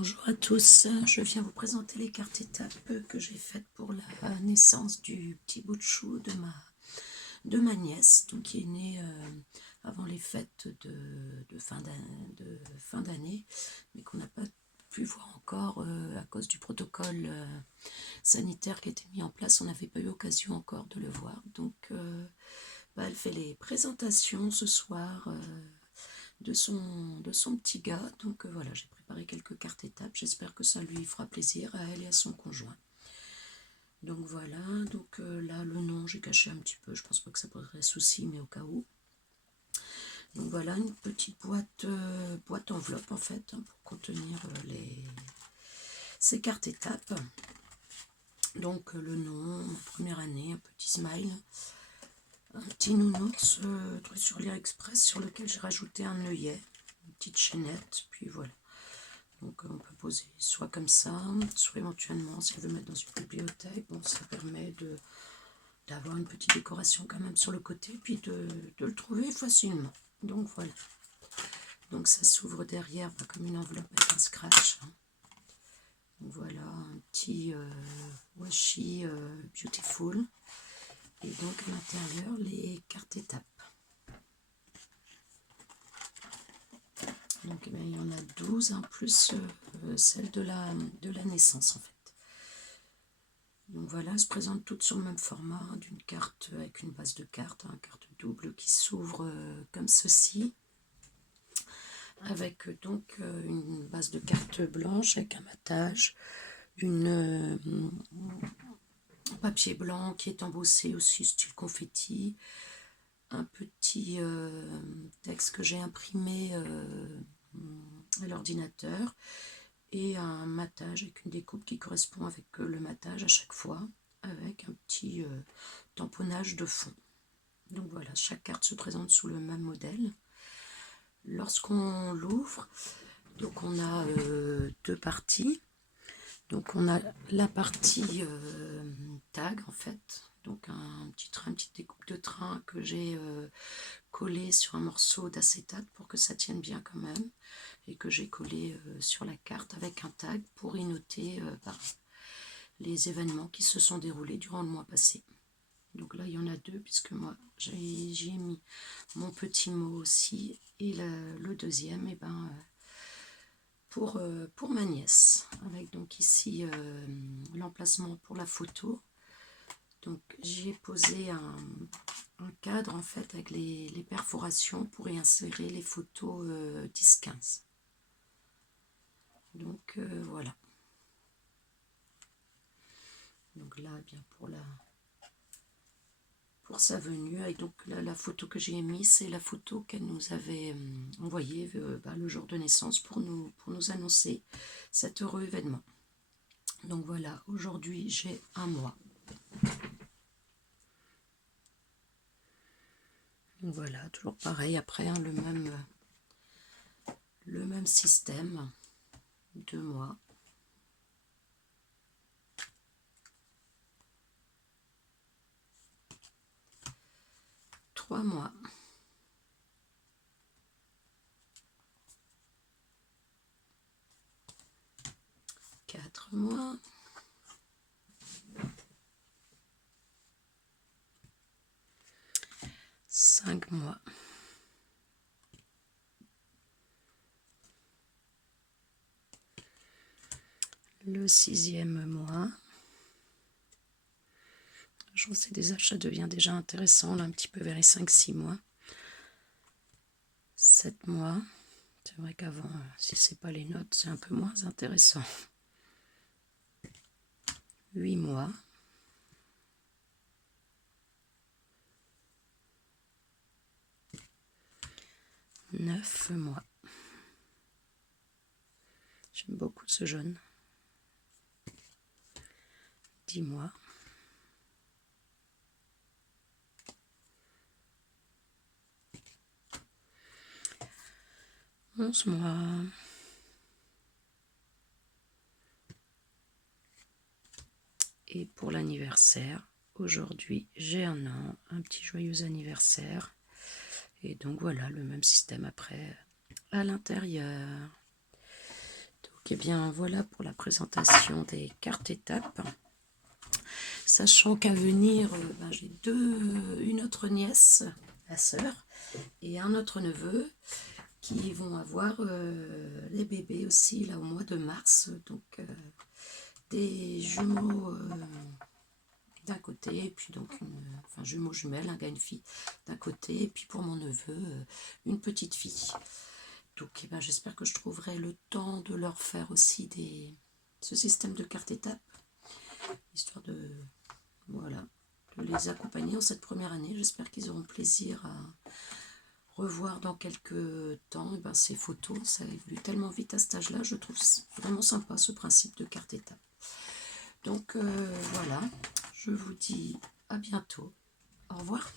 Bonjour à tous, je viens vous présenter les cartes étapes que j'ai faites pour la naissance du petit bout de chou de ma nièce, donc qui est née avant les fêtes de fin d'année, mais qu'on n'a pas pu voir encore à cause du protocole sanitaire qui a été mis en place. On n'avait pas eu l'occasion encore de le voir, donc elle fait les présentations ce soir de son petit gars. Donc voilà, j'ai préparé quelques cartes étapes. J'espère que ça lui fera plaisir à elle et à son conjoint. Donc voilà, donc là le nom j'ai caché un petit peu, je pense pas que ça poserait souci, mais au cas où. Donc voilà, une petite boîte enveloppe en fait, hein, pour contenir ces cartes étapes. Donc le nom, ma première année, un petit smile, un petit nounours truc sur l'AliExpress sur lequel j'ai rajouté un œillet, une petite chaînette, puis voilà. Donc on peut poser soit comme ça, soit éventuellement si elle veut mettre dans une bibliothèque. Bon, ça permet d'avoir une petite décoration quand même sur le côté, puis de le trouver facilement. Donc voilà. Donc ça s'ouvre derrière comme une enveloppe avec un scratch. Donc voilà, un petit washi beautiful. Et donc à l'intérieur, les cartes étapes. Donc il y en a 12, hein, plus celle de la naissance en fait. Donc voilà, elles se présentent toutes sur le même format, hein, d'une carte avec une base de cartes, une carte double qui s'ouvre comme ceci, avec donc une base de cartes blanche avec un matage, un papier blanc qui est embossé aussi style confetti, un petit texte que j'ai imprimé à l'ordinateur, et un matage avec une découpe qui correspond avec le matage à chaque fois, avec un petit tamponnage de fond. Donc voilà, chaque carte se présente sous le même modèle. Lorsqu'on l'ouvre, donc on a deux parties. Donc on a la partie tag en fait, donc un petit train, une petite découpe de train que j'ai collé sur un morceau d'acétate pour que ça tienne bien quand même, et que j'ai collé sur la carte avec un tag pour y noter les événements qui se sont déroulés durant le mois passé. Donc là il y en a deux, puisque moi j'y ai mis mon petit mot aussi, et le deuxième pour ma nièce, avec donc ici l'emplacement pour la photo. Donc j'y ai posé un cadre en fait avec les perforations pour y insérer les photos 10-15. Donc voilà. Donc là, bien pour sa venue, et donc la photo que j'ai mise, c'est la photo qu'elle nous avait envoyée le jour de naissance pour nous annoncer cet heureux événement. Donc voilà, aujourd'hui j'ai un mois. Donc voilà, toujours pareil, après hein, le même système, 2 mois. 3 mois. 4 mois. 5 mois. 6e mois. J'en sais déjà, ça devient déjà intéressant, là, un petit peu vers les 5-6 mois. 7 mois. C'est vrai qu'avant, si c'est pas les notes, c'est un peu moins intéressant. 8 mois. 9 mois. J'aime beaucoup ce jaune. 10 mois. 11 mois. 'Et pour l'anniversaire, aujourd'hui j'ai un an, un petit joyeux anniversaire. Et donc voilà, le même système après à l'intérieur. Donc Donc, eh bien, voilà pour la présentation des cartes étapes. Sachant qu'à venir, j'ai une autre nièce, la sœur, et un autre neveu qui vont avoir les bébés aussi, là, au mois de mars. Donc, des jumeaux d'un côté, et puis donc jumeaux jumelles, un gars, une fille d'un côté, et puis pour mon neveu, une petite fille. Donc j'espère que je trouverai le temps de leur faire aussi ce système de cartes étapes, histoire de les accompagner en cette première année. J'espère qu'ils auront plaisir à revoir dans quelques temps ces photos. Ça évolue tellement vite à cet âge-là, je trouve vraiment sympa ce principe de carte étape. Donc voilà, je vous dis à bientôt. Au revoir.